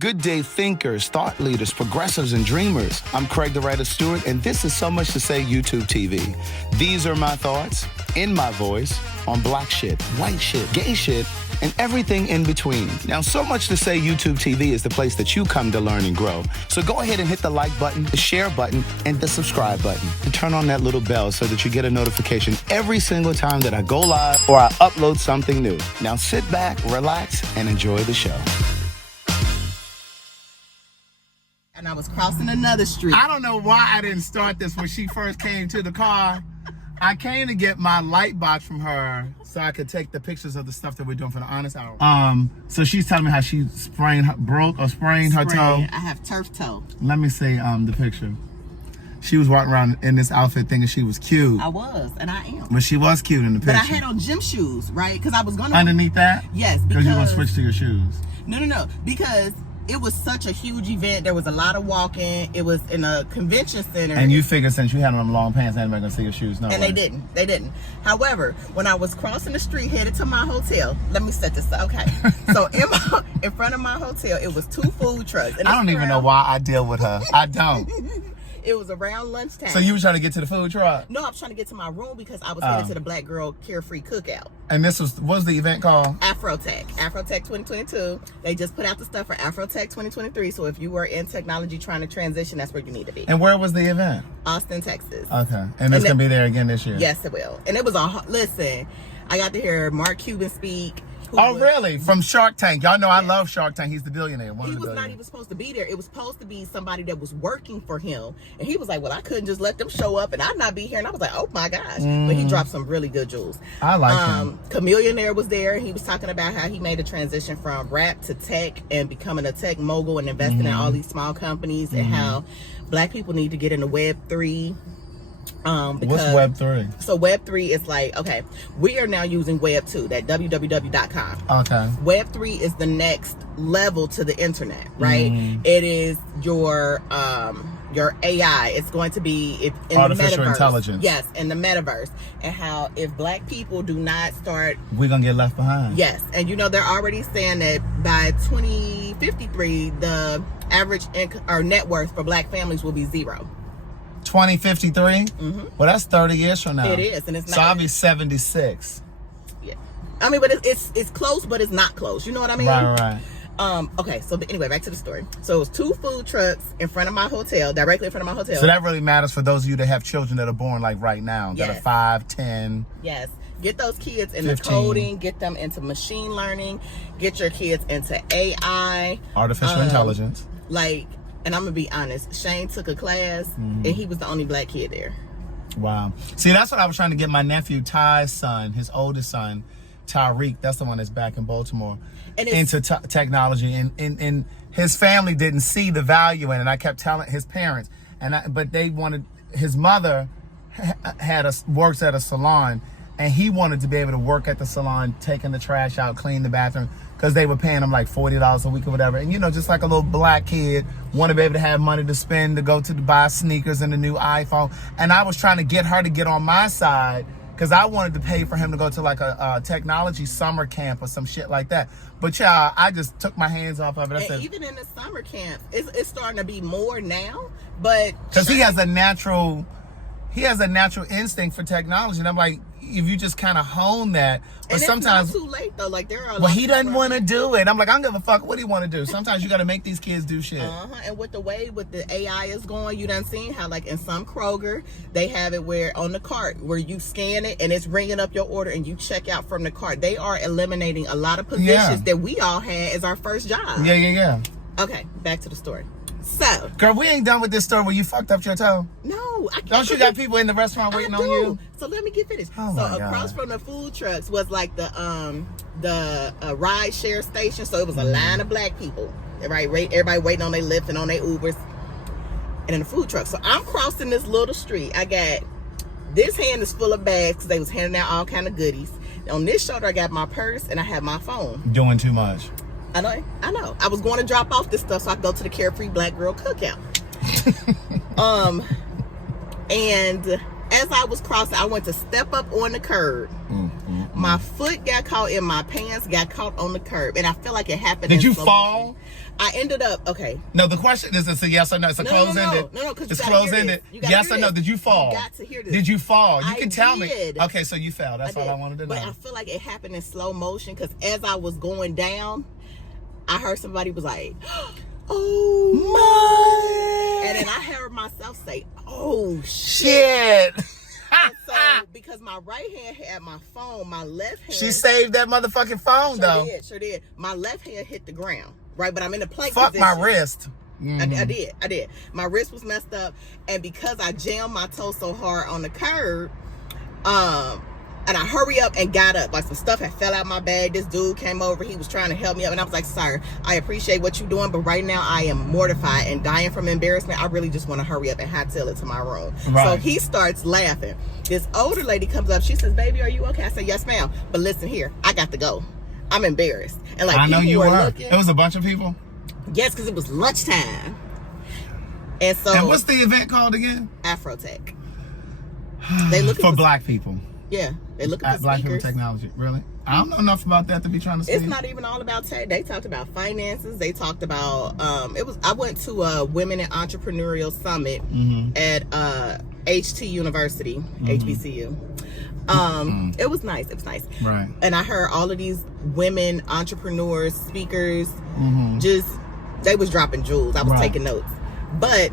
Good day thinkers, thought leaders, progressives, and dreamers. I'm Craig the Writer Stewart, and this is So Much to Say YouTube TV. These are my thoughts, in my voice, on black shit, white shit, gay shit, and everything in between. Now, So Much to Say YouTube TV is the place that you come to learn and grow. So go ahead and hit the like button, the share button, and the subscribe button. And turn on that little bell so that you get a notification every single time that I go live or I upload something new. Now sit back, relax, and enjoy the show. And I was crossing another street. I don't know why I didn't start this when she first came to the car. I came to get my light box from her so I could take the pictures of the stuff that we're doing for the Honest Hour. So she's telling me how she sprained her toe. I have turf toe. Let me see the picture. She was walking around in this outfit thinking she was cute. I was, and I am. But she was cute in the picture. But I had on gym shoes, right? Because I was going to... Underneath that? Yes, because you want to switch to your shoes. No. Because it was such a huge event. There was a lot of walking. It was in a convention center. And you figured since you had on them long pants, anybody gonna see your shoes? No. And they didn't. However, when I was crossing the street headed to my hotel, let me set this up. Okay. So in front of my hotel, it was 2 food trucks. And I don't even know why I deal with her. I don't. It was around lunchtime. So you were trying to get to the food truck? No, I was trying to get to my room because I was headed to the Black Girl Carefree Cookout. And what was the event called? AfroTech 2022. They just put out the stuff for AfroTech 2023. So if you were in technology trying to transition, that's where you need to be. And where was the event? Austin, Texas. Okay. And it's going to be there again this year? Yes, it will. And it was listen, I got to hear Mark Cuban speak. Really? From Shark Tank. Y'all know I love Shark Tank. He's the billionaire. He was not even supposed to be there. It was supposed to be somebody that was working for him. And he was like, well, I couldn't just let them show up and I'd not be here. And I was like, oh my gosh. But he dropped some really good jewels. I like him. Chameleonaire was there. He was talking about how he made a transition from rap to tech and becoming a tech mogul and investing in all these small companies and how black people need to get into Web3. What's Web3? So Web3 is like, okay, we are now using Web2, that www.com. Okay. Web3 is the next level to the internet, right? It is your AI. It's going to be in artificial the metaverse. Intelligence. Yes, in the metaverse. And how if black people do not start... We're going to get left behind. Yes. And they're already saying that by 2053, the average income or net worth for black families will be 0. 2053? Well, that's 30 years from now. It is, and it's not. So I'll be 76. Yeah, I mean, but it's close, but it's not close. You know what I mean? Right. Okay. So anyway, back to the story. So it was 2 food trucks in front of my hotel, directly in front of my hotel. So that really matters for those of you that have children that are born like right now, that are 5, 10. Yes. Get those kids into 15. coding. Get them into machine learning. Get your kids into AI, artificial intelligence. And I'm gonna be honest, Shane took a class and he was the only black kid there. Wow. See, that's what I was trying to get my nephew Ty's son, his oldest son, Tyreek, that's the one that's back in Baltimore, into technology. And his family didn't see the value in it. I kept telling his parents, but they wanted, his mother works at a salon, and he wanted to be able to work at the salon, taking the trash out, clean the bathroom, because they were paying him like $40 a week or whatever. And just like a little black kid, want to be able to have money to spend to go to buy sneakers and the new iPhone. And I was trying to get her to get on my side because I wanted to pay for him to go to like a technology summer camp or some shit like that. But y'all, I just took my hands off of it. I said, even in the summer camp, it's starting to be more now. But because he has a natural instinct for technology, and I'm like, if you just kind of hone that, but and sometimes it's not too late though. Like there are. Well, he doesn't want to do it. I'm like, I don't give a fuck what he want to do. Sometimes you got to make these kids do shit. And with the AI is going, you done seen how like in some Kroger they have it where on the cart where you scan it and it's bringing up your order and you check out from the cart. They are eliminating a lot of positions that we all had as our first job. Yeah. Okay, back to the story. So, girl, we ain't done with this story where you fucked up your toe. No, I can't. Don't you got people in the restaurant waiting on you? So let me get finished. Oh so my across God. from the food trucks was like the ride share station. So it was a line of black people, right? Everybody waiting on their Lyft and on their Ubers, and in the food truck. So I'm crossing this little street. I got this hand is full of bags because they was handing out all kind of goodies. On this shoulder, I got my purse and I have my phone. Doing too much. I know. I was going to drop off this stuff so I could go to the Carefree Black Girl Cookout. And as I was crossing, I went to step up on the curb. My foot got caught in my pants, got caught on the curb, and I feel like it happened. Did you fall? I ended up, okay. No, the question is, it's a yes or no. It's a close-ended. No, because it's close-ended. Yes or no. Did you fall? You got to hear this. Did you fall? You can tell did. me. Okay, so you fell. That's all I wanted to know. But I feel like it happened in slow motion because as I was going down, I heard somebody was like, oh my. And then I heard myself say, oh shit. And so, because my right hand had my phone, my left hand. She saved that motherfucking phone, though. Sure did. My left hand hit the ground, right? But I'm in the plank Fuck position. my wrist. I did. My wrist was messed up, and because I jammed my toe so hard on the curb, and I hurry up and got up. Like some stuff had fell out my bag. This dude came over. He was trying to help me up. And I was like, sir, I appreciate what you're doing, but right now I am mortified and dying from embarrassment. I really just want to hurry up and hightail it to my room. Right. So he starts laughing. This older lady comes up. She says, baby, are you okay? I said, yes, ma'am. But listen here, I got to go. I'm embarrassed. And like, I know you were. Looking, it was a bunch of people? Yes, because it was lunchtime. And so. And what's the event called again? AfroTech. They look for black people. Yeah, they look at the Black speakers. People Technology. Really? I don't know enough about that to be trying to see. It's not even all about tech. They talked about finances. They talked about I went to a Women in Entrepreneurial Summit at HT University, HBCU. It was nice. It was nice. Right. And I heard all of these women entrepreneurs, speakers, just they was dropping jewels. I was taking notes. But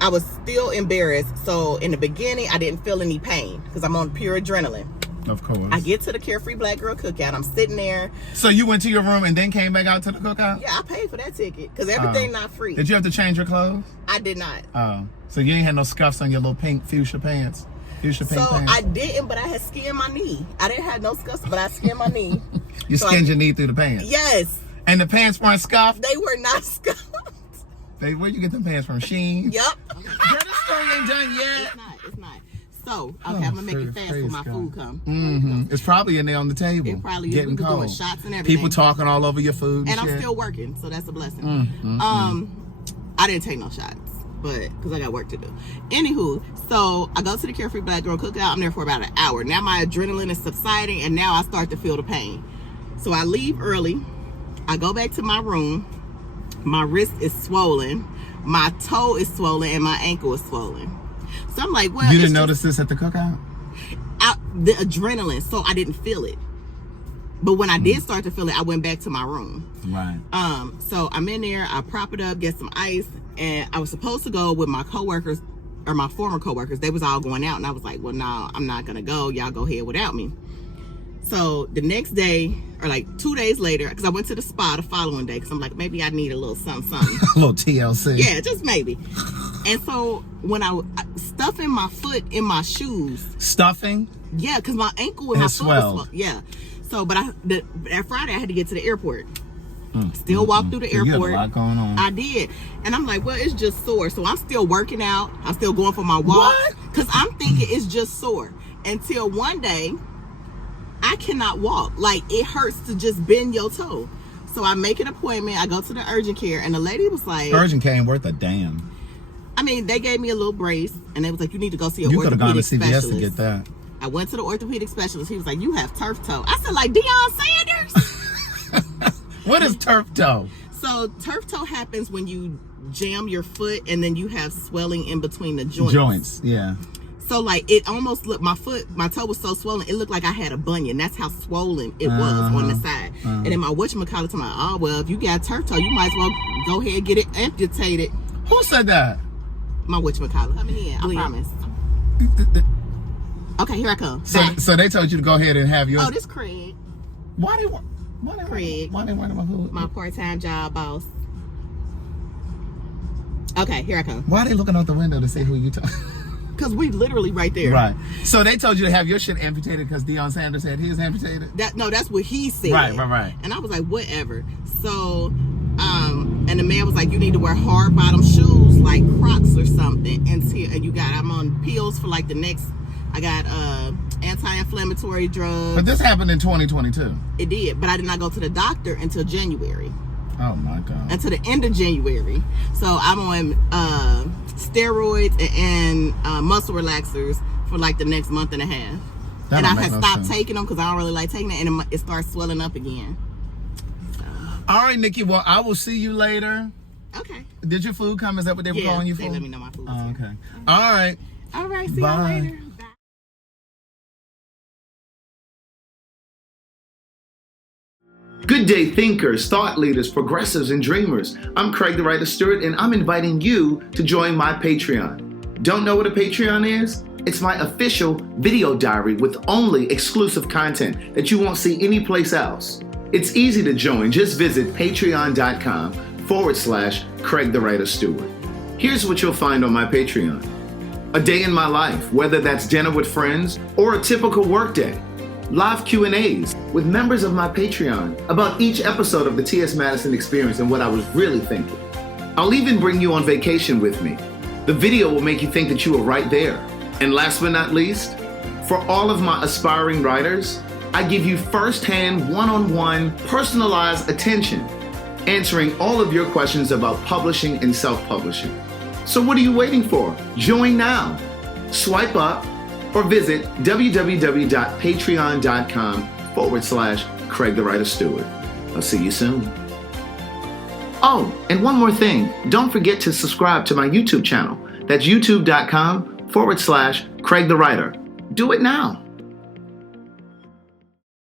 I was still embarrassed. So in the beginning, I didn't feel any pain because I'm on pure adrenaline. Of course. I get to the Carefree Black Girl Cookout. I'm sitting there. So you went to your room and then came back out to the cookout? Yeah, I paid for that ticket because everything not free. Did you have to change your clothes? I did not. Oh. So you ain't had no scuffs on your little pink fuchsia pants? Fuchsia pink pants? I didn't, but I had skinned my knee. I didn't have no scuffs, but I skinned my knee. You skinned your knee through the pants? Yes. And the pants weren't scuffed? They were not scuffed. Where you get them pants from? Shein? Yep. Girl, this story ain't done yet. It's not. So, I'm going to make it fast when my food come. It's probably in there on the table. It probably is. Getting cold. Doing shots and everything. People talking all over your food and shit. I'm still working, so that's a blessing. I didn't take no shots, but because I got work to do. Anywho, so I go to the Carefree Black Girl Cookout. I'm there for about an hour. Now my adrenaline is subsiding, and now I start to feel the pain. So I leave early. I go back to my room. My wrist is swollen. My toe is swollen, and my ankle is swollen. So I'm like, well, you didn't notice this at the cookout? The adrenaline, so I didn't feel it. But when I did start to feel it, I went back to my room. Right. So I'm in there, I prop it up, get some ice, and I was supposed to go with my coworkers, or my former coworkers. They was all going out, and I was like, well, no, I'm not gonna go. Y'all go ahead without me. So the next day, or like 2 days later, because I went to the spa the following day, because I'm like, maybe I need a little something. A little TLC. Yeah, just maybe. And so when I stuffing my foot in my shoes. Stuffing? Yeah, because my ankle and my foot swelled. was swelled. Yeah. So, but that Friday I had to get to the airport. Still walk through the airport. You had a lot going on. I did. And I'm like, well, it's just sore. So I'm still working out. I'm still going for my walk. Because I'm thinking it's just sore. Until one day, I cannot walk. Like, it hurts to just bend your toe. So I make an appointment. I go to the urgent care. And the lady was like... Urgent care ain't worth a damn. I mean, they gave me a little brace. And they was like, you need to go see an orthopedic specialist. You could have gone to CVS to get that. I went to the orthopedic specialist. He was like, you have turf toe. I said, like Deion Sanders? What is turf toe? So turf toe happens when you jam your foot and then you have swelling in between the joints. Joints, yeah. So like it almost looked, my toe was so swollen, it looked like I had a bunion. That's how swollen it was on the side. And then my whatchamacallit told me, oh, well, if you got turf toe, you might as well go ahead and get it amputated. Who said that? My whatchamacallit. Coming in, I promise. Okay, here I come. So they told you to go ahead and have yours. Oh, this Craig. Why they want Craig? Why they want my hood? My part-time job boss. Okay, here I come. Why are they looking out the window to see who you talking? Because we literally right there. Right. So they told you to have your shit amputated because Deion Sanders had his amputated? That's what he said. Right. And I was like, whatever. So, and the man was like, you need to wear hard bottom shoes like Crocs or something. And I'm on pills for like the next, I got anti-inflammatory drugs. But this happened in 2022. It did, but I did not go to the doctor until January. Oh my God. Until the end of January. So I'm on steroids and muscle relaxers for like the next month and a half. And I had stopped taking them because I don't really like taking it, and it starts swelling up again. So. All right, Nikki. Well, I will see you later. Okay. Did your food come? Is that what they were calling you for? They let me know my food. Oh, okay. All right. All right. See Bye. you later. Bye. Good day, thinkers, thought leaders, progressives, and dreamers. I'm Craig the Writer Stewart, and I'm inviting you to join my Patreon. Don't know what a Patreon is? It's my official video diary with only exclusive content that you won't see anyplace else. It's easy to join. Just visit patreon.com/Craig the Writer Stewart. Here's what you'll find on my Patreon. A day in my life, whether that's dinner with friends or a typical workday. Live Q&As with members of my Patreon about each episode of the T.S. Madison Experience and what I was really thinking. I'll even bring you on vacation with me. The video will make you think that you were right there. And last but not least, for all of my aspiring writers, I give you first-hand, one-on-one, personalized attention, answering all of your questions about publishing and self-publishing. So what are you waiting for? Join now. Swipe up or visit www.patreon.com/Craig the Writer Stewart. I'll see you soon. Oh, and one more thing. Don't forget to subscribe to my YouTube channel. That's youtube.com/Craig the Writer. Do it now.